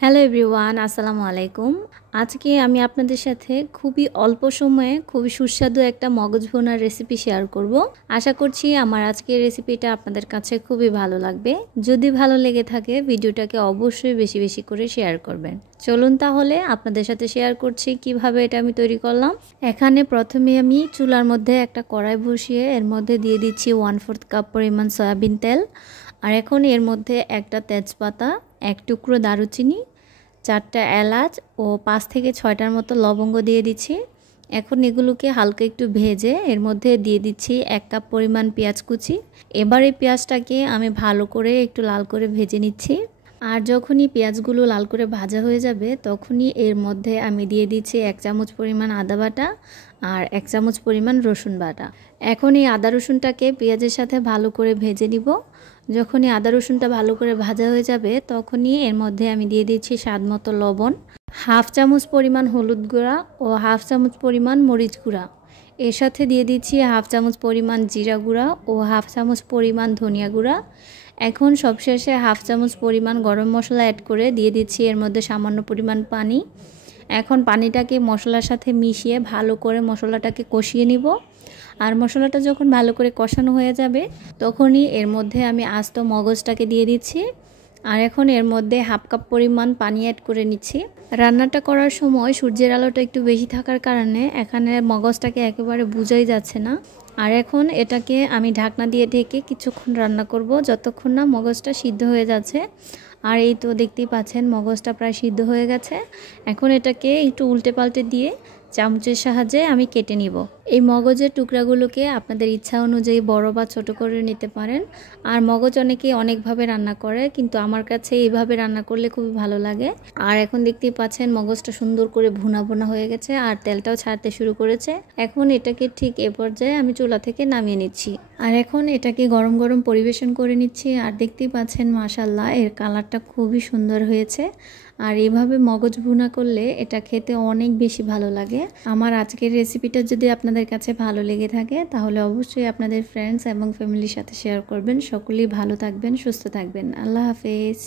Hello everyone, আসসালামু আলাইকুম। আজকে আমি আপনাদের সাথে খুবই অল্প সময়ে খুবই সুস্বাদু একটা মগজ ভুনার রেসিপি শেয়ার করব। আশা করছি আমার আজকের রেসিপিটা আপনাদের কাছে খুবই ভালো লাগবে। যদি ভালো লেগে থাকে ভিডিওটাকে অবশ্যই বেশি বেশি করে শেয়ার করবেন। চলুন তাহলে আপনাদের সাথে শেয়ার করছি কিভাবে এটা আমি তৈরি করলাম। এখানে প্রথমে আমি চুলার মধ্যে একটা কড়াই বসিয়ে এর মধ্যে দিয়ে দিচ্ছি 1/4 কাপ পরিমাণ সয়াবিন তেল। আর এখন এর মধ্যে একটা তেজপাতা, এক টুকরো দারুচিনি, 4টা এলাচ ও 5 থেকে 6টার মতো লবঙ্গ দিয়ে দিচ্ছি। এখন এগুলোকে হালকা একটু ভেজে এর মধ্যে দিয়ে দিচ্ছি 1 কাপ পরিমাণ পেঁয়াজ কুচি। এবার এই পেঁয়াজটাকে আমি ভালো করে একটু লাল করে ভেজে নিচ্ছি। আর যখনই পেঁয়াজগুলো লাল করে ভাজা হয়ে যাবে তখনই এর মধ্যে আমি দিয়ে দিচ্ছি 1 চামচ পরিমাণ আদা বাটা আর 1 চামচ পরিমাণ রসুন বাটা। এখন এই আদা রসুনটাকে পেঁয়াজের সাথে ভালো করে ভেজে নিব। যখনই আদা রসুনটা ভালো করে ভাজা হয়ে যাবে তখনই এর মধ্যে আমি দিয়ে দিচ্ছি স্বাদ মতো লবণ, 1/2 চামচ পরিমাণ হলুদ গুঁড়া ও 1/2 চামচ পরিমাণ মরিচ গুঁড়া। এর সাথে দিয়ে দিচ্ছি 1/2 চামচ পরিমাণ জিরা গুঁড়া ও 1/2 চামচ পরিমাণ ধনিয়া গুঁড়া। এখন সবশেষে 1/2 চামচ পরিমাণ গরম মশলা অ্যাড করে দিয়ে দিচ্ছি এর মধ্যে সামান্য পরিমাণ পানি। এখন পানিটাকে মশলার সাথে মিশিয়ে ভালো করে মশলাটাকে কষিয়ে নিব। আর মশলাটা যখন ভালো করে কষানো হয়ে যাবে তখনই এর মধ্যে আমি আস্ত মগজটাকে দিয়ে দিচ্ছি। আর এখন এর মধ্যে 1/2 কাপ পরিমাণ পানি অ্যাড করে নিচ্ছি। রান্নাটা করার সময় সূর্যের আলোটা একটু বেশি থাকার কারণে এখানে মগজটাকে একেবারে বোঝাই যাচ্ছে না। আর এখন এটাকে আমি ঢাকনা দিয়ে ঢেকে কিছুক্ষণ রান্না করব, যতক্ষণ না মগজটা সিদ্ধ হয়ে যাচ্ছে। আর এই তো দেখতেই পাচ্ছেন মগজটা প্রায় সিদ্ধ হয়ে গেছে। এখন এটাকে একটু উল্টে পাল্টে দিয়ে চামচের সাহায্যে আমি কেটে নিব। এই মগজের টুকরাগুলোকে আপনাদের ইচ্ছা অনুযায়ী বড় বা ছোট করে নিতে পারেন। আর মগজ অনেকেই অনেকভাবে রান্না করে, কিন্তু আমার কাছে এইভাবে রান্না করলে খুবই ভালো লাগে। আর এখন দেখতেই পাচ্ছেন মগজটা সুন্দর করে ভুনা ভুনা হয়ে গেছে আর তেলটাও ছাড়তে শুরু করেছে। এখন এটাকে ঠিক এ পর্যায়ে আমি চুলা থেকে নামিয়ে নিচ্ছি। আর এখন এটাকে গরম গরম পরিবেশন করে নিচ্ছি। আর দেখতেই পাচ্ছেন মাশাআল্লাহ এর কালারটা খুবই সুন্দর হয়েছে। আর এইভাবে মগজ ভুনা করলে এটা খেতে অনেক বেশি ভালো লাগে। আমার আজকের রেসিপিটা যদি আপনাদের কাছে ভালো লেগে থাকে তাহলে অবশ্যই আপনাদের ফ্রেন্ডস এবং ফ্যামিলির সাথে শেয়ার করবেন। সকলেই ভালো থাকবেন, সুস্থ থাকবেন। আল্লাহ হাফেজ।